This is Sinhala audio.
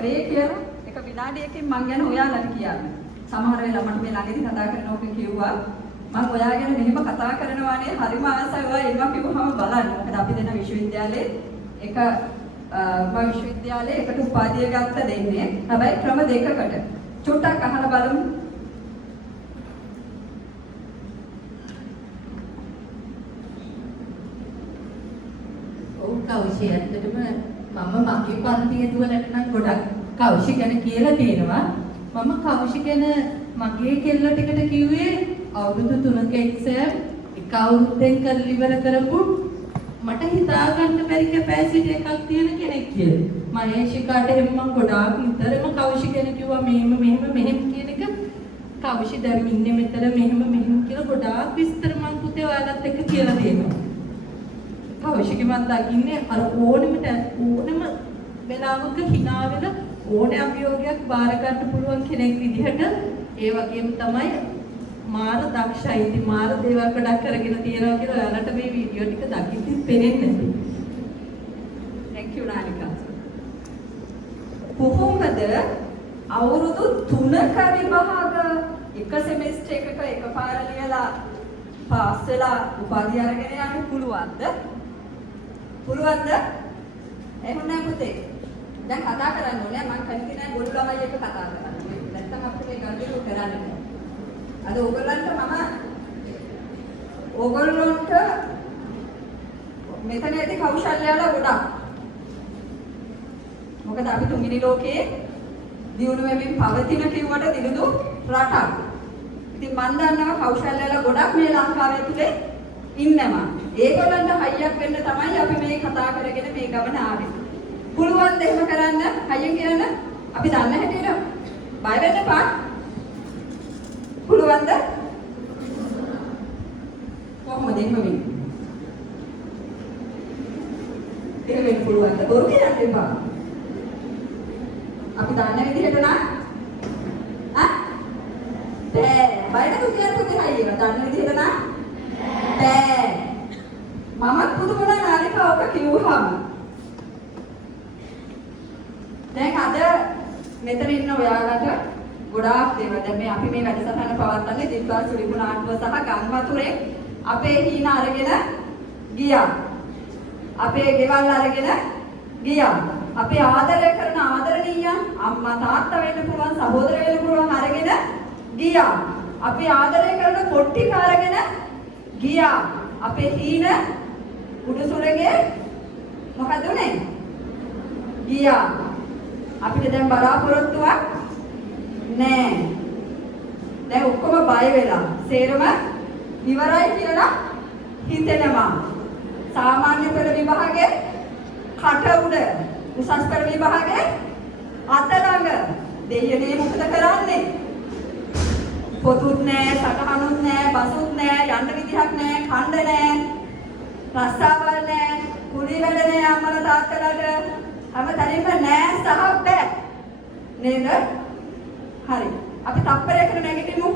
කරේ කියලා එක විනාඩියකින් මං ගැන ඔයාලට කියන්න. සමහර වෙලාවට මට මේ ළඟදී කතා කරනකොට කිව්වා මම ඔයා ගැන මෙහෙම කතා කරනවානේ හරිම ආසයි ඔයා එනවා කිව්වම බලන්න. මොකද අපි දෙන විශ්වවිද්‍යාලේ එක විශ්වවිද්‍යාලේ එකට උපාධිය ගත්ත දෙන්නේ. හැබැයි ක්‍රම දෙකකට. චුට්ටක් අහලා බලමු. කෞෂි ඇත්තටම මම මගේ පන්තියේ දුවලට නම් ගොඩක් කෞෂි ගැන කියලා තියෙනවා. මම කෞෂි ගැන මගේ කෙල්ල ටිකට කිව්වේ අවුරුදු 3ක එක්සෑම් එක අවුරුද්දෙන් කරලා ඉවර කරපු මට හිතා ගන්න බැරි කැපැසිටි එකක් තියෙන කෙනෙක් කියලා. මහේෂිකාට එහෙම මම ගොඩාක් නිතරම කෞෂි ගැන කිව්වා මෙහෙම කියන එක. කෞෂි දැන් ඉන්නේ මෙතන මෙහෙම කියලා ගොඩාක් විස්තර මම පුතේ ඔයාලත් එක්ක කියලා දෙනවා. කෞෂික මම දකින්නේ අර ඕනෙම වෙලාවක hina වෙන ඕනේ අභියෝගයක් බාර ගන්න පුළුවන් කෙනෙක් විදිහට ඒ වගේම තමයි මාර දක්ෂයි. ඉතින් මාර දේවල් ගොඩක් කරගෙන තියෙනවා කියලා ඔයාලට මේ වීඩියෝ ටික දකිද්දි පේන්නේ නැති. Thank you නාලිකා. කොහොමද අවුරුදු 3ක විභාග එක සෙමිස්ටර් එකක එකපාර ලියලා පාස් වෙලා උපාධිය අරගෙන යන්න පුළුවන්ද? පුළුවන්ද? එහෙම නෑ පුතේ. දැන් කතා කරන්න ඕනේ මම කලින් නෑ ගොළු ළමයි එක්ක කතා කරන්නේ. නැත්තම් අපිට මේ ගල්දිරු කරන්නේ නෑ. අද ඕගොල්ලන්ට මෙතන ඇති කෞශල්‍යවල ගොඩක්. මොකද අපි තුන්වෙනි ලෝකයේ දියුණු වෙමින් පවතින කිව්වට දිනුදු රටක්. ඉතින් මම දන්නවා කෞශල්‍යවල ගොඩක් මේ ලංකාවේ තුලේ ඉන්නවා. ඒගොල්ලන්ට හයියක් වෙන්න තමයි අපි මේ කතා කරගෙන මේ ගමන ආවේ. පුළුවන් දෙයක් කරන්න හයියෙන් කියන්න අපි දන්න හැටියට බය වෙන්න එපා. පුළුවන්ද? කොහොමද එහෙම වෙන්නේ? එහෙම වෙන්න පුළුවන්ද? බොරු කියන්න එපා. අපි දන්න විදිහට නම් බය නැතුව කියන්න පුතේ හයිය. දන්න විදිහට නම් බෑ. මමත් පුදුමලා නාලිකා ඔක කිව්වහම දැන් අද මෙතන ඉන්න ඔයාලට ගොඩාක් දේවල් දැන් මේ අපි මේ වැඩසටහන පවත්වන්නේ දිව්වා සුරිපු නාට්‍යව සහ ගම්වතුරේ අපේ හීන අරගෙන ගියා. අපේ ගෙවල් අරගෙන ගියා. අපේ ආදරය කරන ආදරණීයන් අම්මා තාත්තා වෙන්න පුළුවන් සහෝදර වෙන්න පුළුවන් අරගෙන ගියා. අපි ආදරය කරන කොට්ටික අරගෙන ගියා. අපේ හීන උඩුසුරගේ මොකද උනේ? ගියා. අපිට දැන් බලාපොරොත්තුවක් නෑ. දැන් ඔක්කොම බය වෙලා සේරම ඉවරයි කියලා හිතෙනවා. සාමාන්‍ය පෙළ විභාගේ කට උඩ උසස් පෙළ විභාගේ අත ළඟ දෙයනේ මොකද කරන්නේ? පොතුත් නෑ, සටහනුත් නෑ, බසුත් නෑ, යන්න විදිහක් නෑ, කණ්ඩ නෑ, රස්සාවල් නෑ, කුලි වැඩ නෑ අම්මලා තාත්තලාට. හැමතැනම නෑ සහ බෑ. නේද? හරි. අපි තප්පරයකට නැගිටිමු.